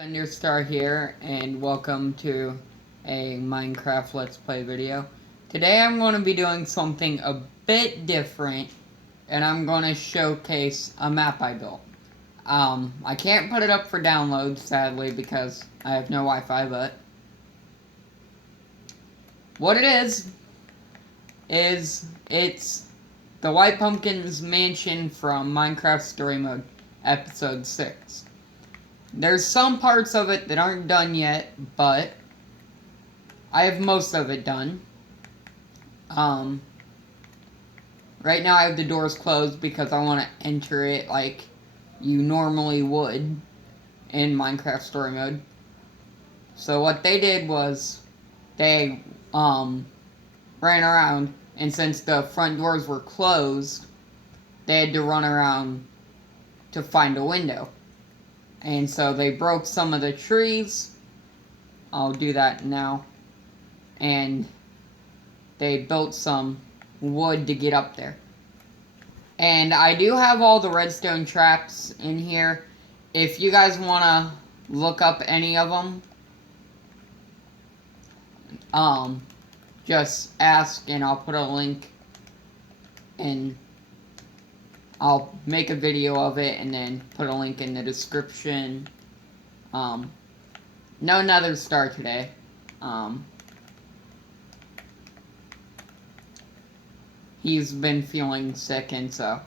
Thunderstar here, and welcome to a Minecraft Let's Play video. Today I'm going to be doing something a bit different, and I'm going to showcase a map I built. I can't put it up for download, sadly, because I have no Wi-Fi, but what it is it's the White Pumpkin's mansion from Minecraft Story Mode, Episode 6. There's some parts of it that aren't done yet, but I have most of it done. Right now I have the doors closed because I want to enter it like you normally would in Minecraft Story Mode. So what they did was they ran around, and since the front doors were closed, they had to run around to find a window. And so they broke some of the trees. I'll do that now. And they built some wood to get up there. And I do have all the redstone traps in here. If you guys want to look up any of them, just ask and I'll put a link, and I'll make a video of it and then put a link in the description. No Nether Star today. He's been feeling sick, and so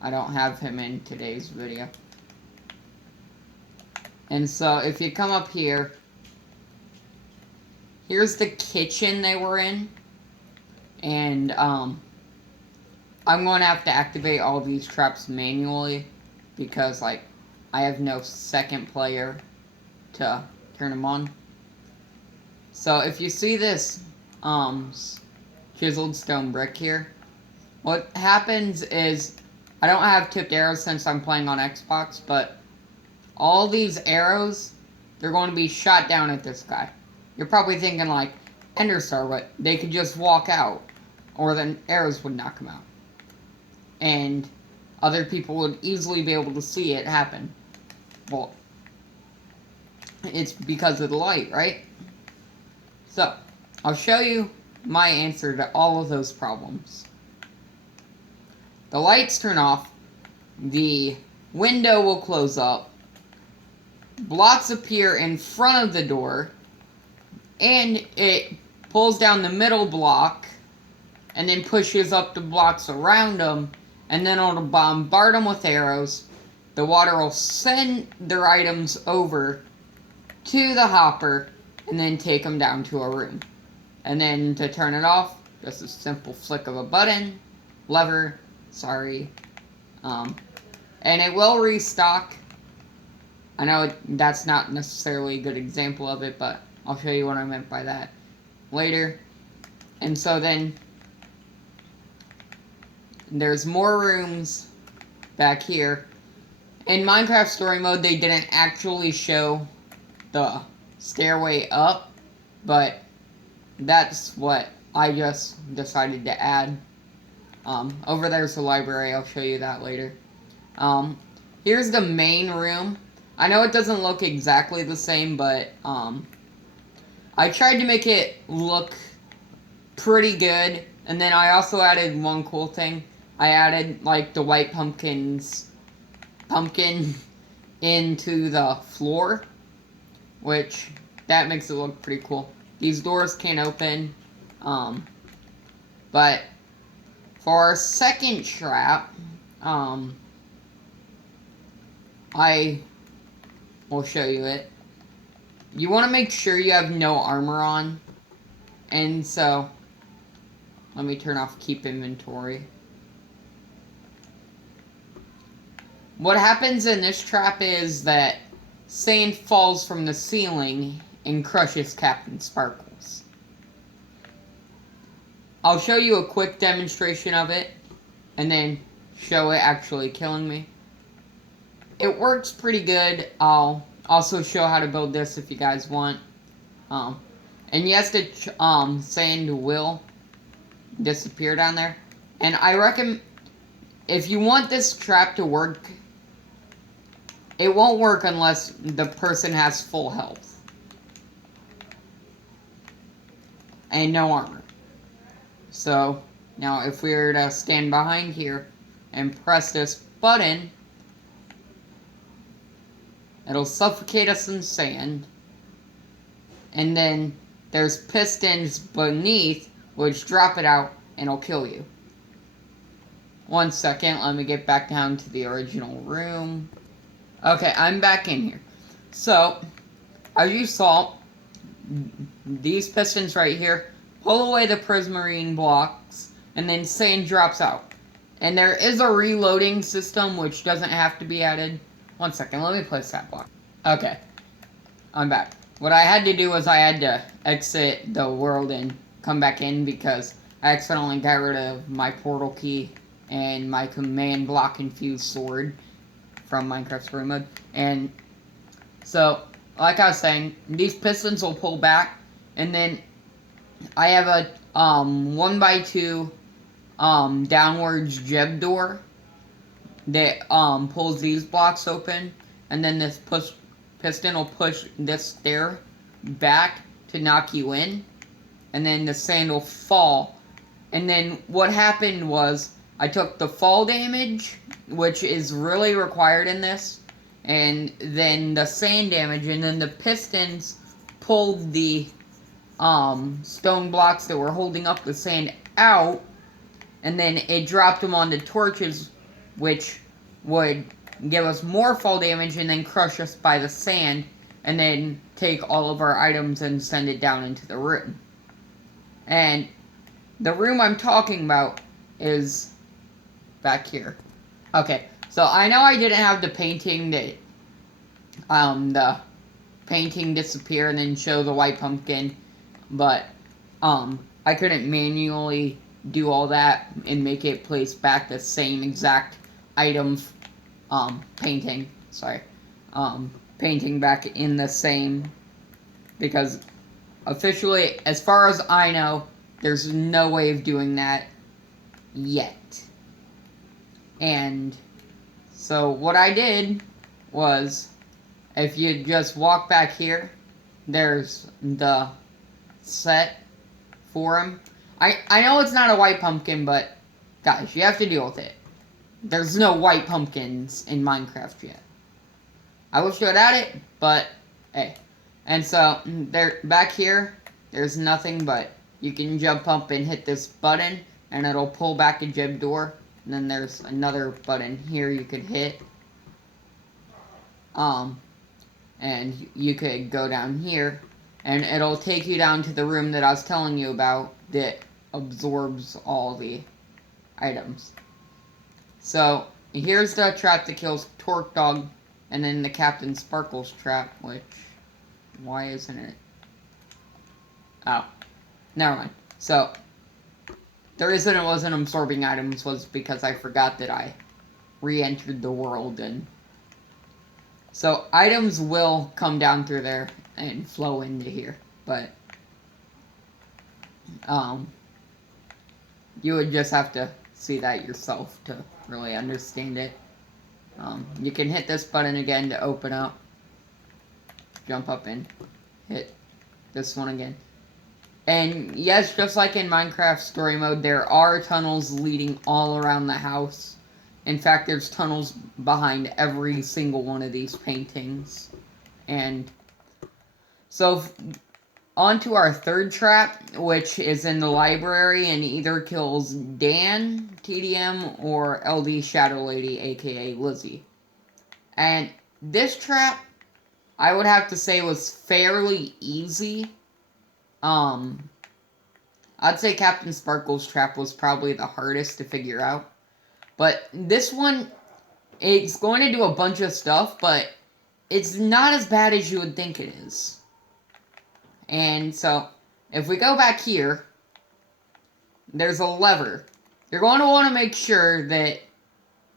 I don't have him in today's video. And so if you come up here, here's the kitchen they were in. And I'm going to have to activate all these traps manually because, like, I have no second player to turn them on. So if you see this chiseled stone brick here, what happens is, I don't have tipped arrows since I'm playing on Xbox, but all these arrows, they're going to be shot down at this guy. You're probably thinking, like, Enderstar, but they could just walk out, or then arrows would knock them out. And other people would easily be able to see it happen. Well, it's because of the light, right? So, I'll show you my answer to all of those problems. The lights turn off, the window will close up, blocks appear in front of the door, and it pulls down the middle block, and then pushes up the blocks around them, and then it'll bombard them with arrows. The water will send their items over to the hopper, and then take them down to a room. And then to turn it off, just a simple flick of a button, lever, and it will restock. I know that's not necessarily a good example of it, but I'll show you what I meant by that later. And so then there's more rooms back here. In Minecraft Story Mode, they didn't actually show the stairway up, but that's what I just decided to add. Over there's the library. I'll show you that later. Here's the main room. I know it doesn't look exactly the same, but I tried to make it look pretty good. And then I also added one cool thing. I added, like, the White Pumpkin's pumpkin into the floor, which that makes it look pretty cool. These doors can't open, but for our second trap, I will show you it. You want to make sure you have no armor on, and so let me turn off keep inventory. What happens in this trap is that sand falls from the ceiling and crushes Captain Sparkles. I'll show you a quick demonstration of it, and then show it actually killing me. It works pretty good. I'll also show how to build this if you guys want. And yes, the sand will disappear down there. And I recommend, if you want this trap to work, it won't work unless the person has full health. And no armor. So, now if we were to stand behind here and press this button, it'll suffocate us in sand. And then there's pistons beneath which drop it out and it'll kill you. 1 second, let me get back down to the original room. Okay, I'm back in here. So, as you saw, these pistons right here pull away the prismarine blocks, and then sand drops out. And there is a reloading system which doesn't have to be added. 1 second, let me place that block. Okay, I'm back. What I had to do was I had to exit the world and come back in because I accidentally got rid of my portal key and my command block infused sword from Minecraft Story Mode. And so, like I was saying, these pistons will pull back, and then I have a 1x2 downwards jeb door that pulls these blocks open, and then this piston will push this stair back to knock you in, and then the sand will fall. And then what happened was I took the fall damage, which is really required in this, and then the sand damage, and then the pistons pulled the stone blocks that were holding up the sand out, and then it dropped them onto torches, which would give us more fall damage and then crush us by the sand, and then take all of our items and send it down into the room. And the room I'm talking about is back here. Okay, so I know I didn't have the painting that, the painting disappear and then show the white pumpkin, but, I couldn't manually do all that and make it place back the same exact item, painting back in the same, because officially, as far as I know, there's no way of doing that yet. And so what I did was, if you just walk back here, there's the set for him. I know it's not a white pumpkin, but guys, you have to deal with it. There's no white pumpkins in Minecraft yet. I wish you had had it, but hey. And so, there, back here, there's nothing but you can jump up and hit this button, and it'll pull back a jib door. And then there's another button here you could hit. And you could go down here, and it'll take you down to the room that I was telling you about that absorbs all the items. So, here's the trap that kills Torque Dog, and then the Captain Sparkles trap, which, why isn't it? Oh, never mind. So, the reason it wasn't absorbing items was because I forgot that I re-entered the world, and so items will come down through there and flow into here, but you would just have to see that yourself to really understand it. You can hit this button again to open up, jump up and hit this one again. And yes, just like in Minecraft Story Mode, there are tunnels leading all around the house. In fact, there's tunnels behind every single one of these paintings. And so, on to our third trap, which is in the library and either kills Dan, TDM, or LD Shadow Lady, aka Lizzie. And this trap, I would have to say, was fairly easy. I'd say Captain Sparkle's trap was probably the hardest to figure out. But this one, it's going to do a bunch of stuff, but it's not as bad as you would think it is. And so, if we go back here, there's a lever. You're going to want to make sure that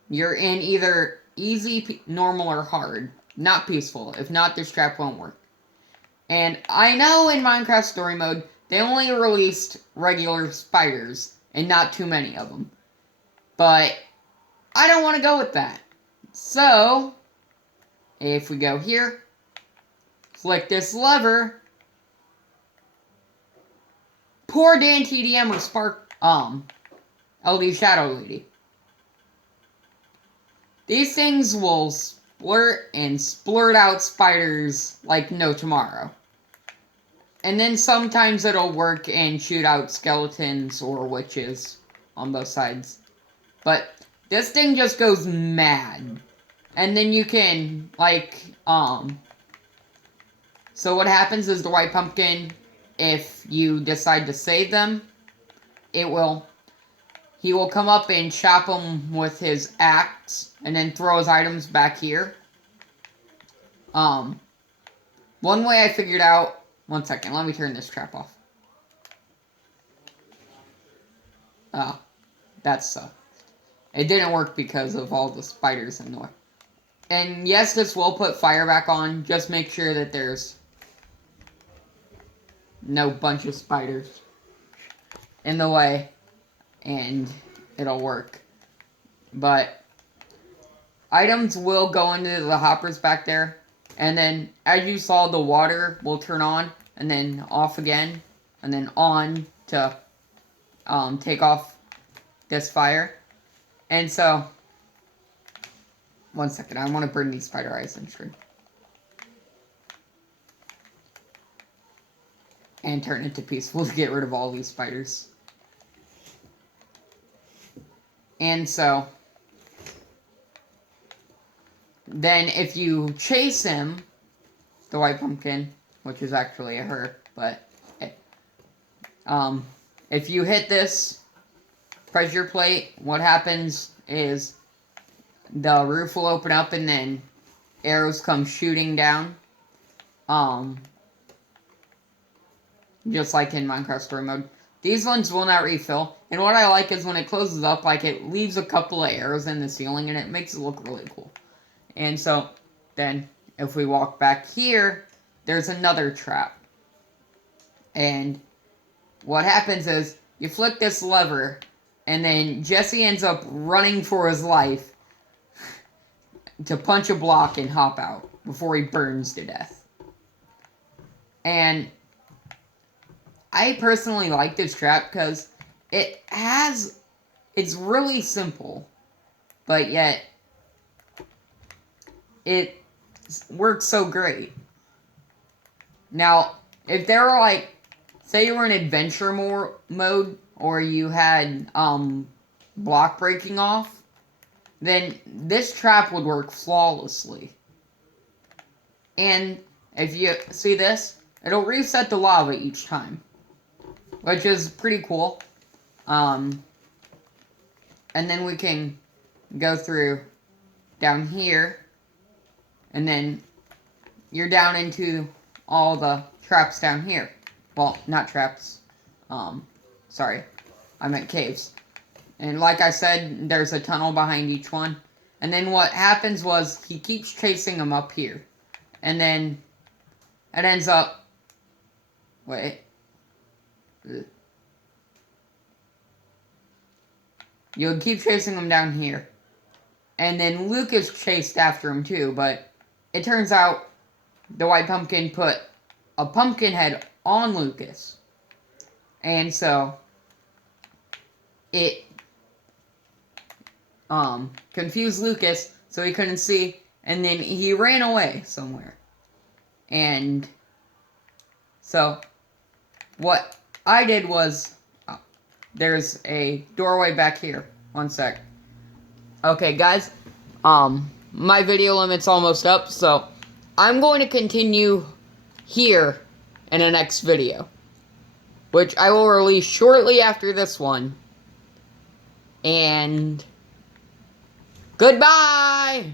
you're in either easy, normal, or hard. Not peaceful. If not, this trap won't work. And I know in Minecraft Story Mode, they only released regular spiders, and not too many of them. But I don't want to go with that. So, if we go here, flick this lever, poor Dan TDM or Spark, LD Shadow Lady. These things will splurt out spiders like no tomorrow. And then sometimes it'll work and shoot out skeletons or witches on both sides. But this thing just goes mad. And then you can, so what happens is the white pumpkin, if you decide to save them, he will come up and chop them with his axe and then throw his items back here. One way I figured out, one second, let me turn this trap off. Oh, that sucked. It didn't work because of all the spiders in the way. And yes, this will put fire back on. Just make sure that there's no bunch of spiders in the way, and it'll work. But items will go into the hoppers back there, and then as you saw, the water will turn on and then off again, and then on to take off this fire. And so, one second, I want to burn these spider eyes in string. And turn it to peaceful to get rid of all these spiders. And so, then if you chase him, the white pumpkin, which is actually a her, but if you hit this pressure plate, what happens is the roof will open up and then arrows come shooting down. Just like in Minecraft Story Mode. These ones will not refill. And what I like is when it closes up, it leaves a couple of arrows in the ceiling and it makes it look really cool. And so, then, if we walk back here, there's another trap. And what happens is, you flick this lever, and then Jesse ends up running for his life to punch a block and hop out before he burns to death. And I personally like this trap because it's really simple, but yet it works so great. Now, if there were say you were in adventure mode, or you had block breaking off, then this trap would work flawlessly. And if you see this, it'll reset the lava each time, which is pretty cool. And then we can go through down here, and then you're down into all the traps down here. Well, not traps. Sorry. I meant caves. And like I said, there's a tunnel behind each one. And then what happens was, he keeps chasing them up here. And then it ends up... Wait. You'll keep chasing them down here. And then Lucas chased after him too, but it turns out the white pumpkin put a pumpkin head on Lucas. And so it confused Lucas, so he couldn't see, and then he ran away somewhere. And so what I did was, there's a doorway back here. One sec. Okay, guys, my video limit's almost up, so I'm going to continue here in the next video, which I will release shortly after this one. And goodbye!